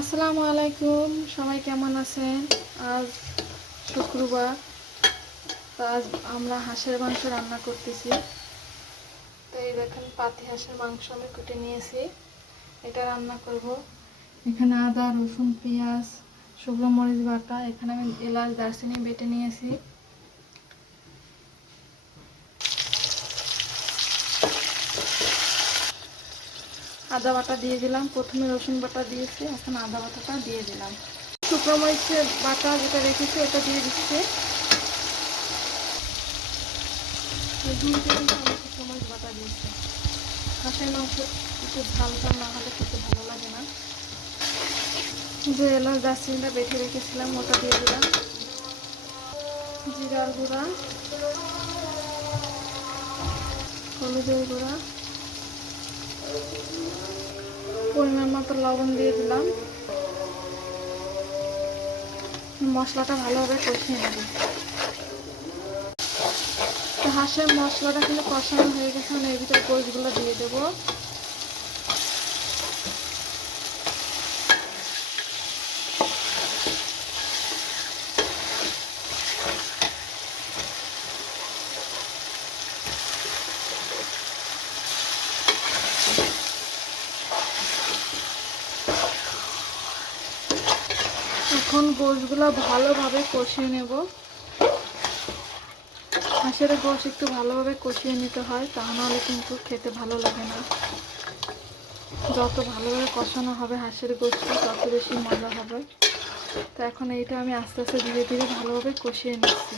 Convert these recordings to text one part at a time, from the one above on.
আসসালামু আলাইকুম, সবাই কেমন আছেন? আজ শুক্রবার, তো আজ আমরা হাঁসের মাংস রান্না করতেছি। তো এই দেখেন, পাতি হাঁসের মাংস আমি কুটে নিয়েছি, এটা রান্না করব। এখানে আদা, রসুন, পেঁয়াজ, শুকনো মরিচ বাটা, এখানে আমি এলাচ, দারচিনি বেটে নিয়েছি। আদা বাটা দিয়ে দিলাম, প্রথমে রসুন বাটা দিয়েছি, এখন আদা বাটাটা দিয়ে দিলাম। শুকনো মরিচের বাটা যেটা রেখেছি ওটা দিয়ে দিচ্ছি। 2 টেবিল চামচ শুকনো মরিচ বাটা দিয়েছি। হাঁসের মাংস একটু ঝাল ঝাল না হলে খেতে ভালো লাগে না। যে এলাচ দারচিনিটা বেটে রেখেছিলাম ওটা দিয়ে দিলাম। জিরার গুঁড়া, হলুদের গুঁড়া, পরিমাণ মতো লবণ দিয়ে দিলাম। মশলাটা ভালোভাবে কষিয়ে নেব। তো হাঁসের মশলাটা কিন্তু কষানো হয়ে গেছে, আমি এর ভিতরে গোশগুলো দিয়ে দেবো। এখন গোশগুলো ভালোভাবে কষিয়ে নেব। হাঁসের গোশ একটু ভালোভাবে কষিয়ে নিতে হয়, তা নাহলে কিন্তু খেতে ভালো লাগে না। যত ভালোভাবে কষানো হবে হাঁসের গোশটা তত বেশি মজা হবে। তো এখন এইটা আমি আস্তে আস্তে ধীরে ধীরে ভালোভাবে কষিয়ে নিচ্ছি।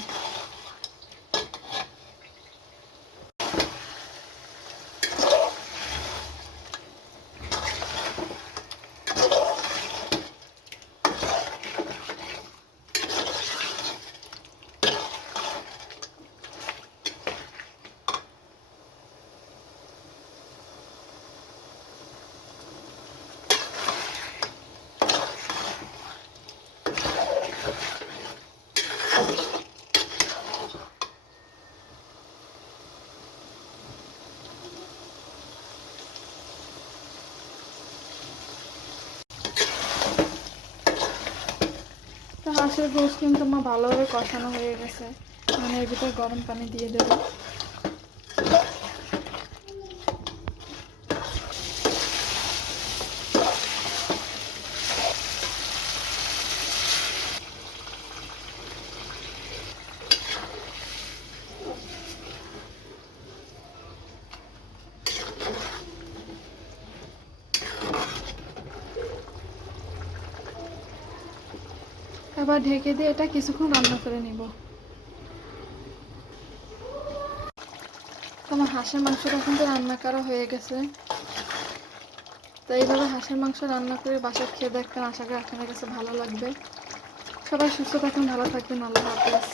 তো হাঁসের গোশ কিন্তু আমার ভালোভাবে কষানো হয়ে গেছে, মানে এর ভিতরে গরম পানি দিয়ে দেবো। এবার ঢেকে দিয়ে এটা কিছুক্ষণ রান্না করে নিব। আমার হাঁসের মাংসটা কিন্তু রান্না করা হয়ে গেছে। তো এইভাবে হাঁসের মাংস রান্না করে বাসায় খেয়ে দেখবেন, আশা করি আপনাদের কাছে ভালো লাগবে। সবাই সুস্থ থাকুন, ভালো থাকবেন, আল্লাহ হাফেজ।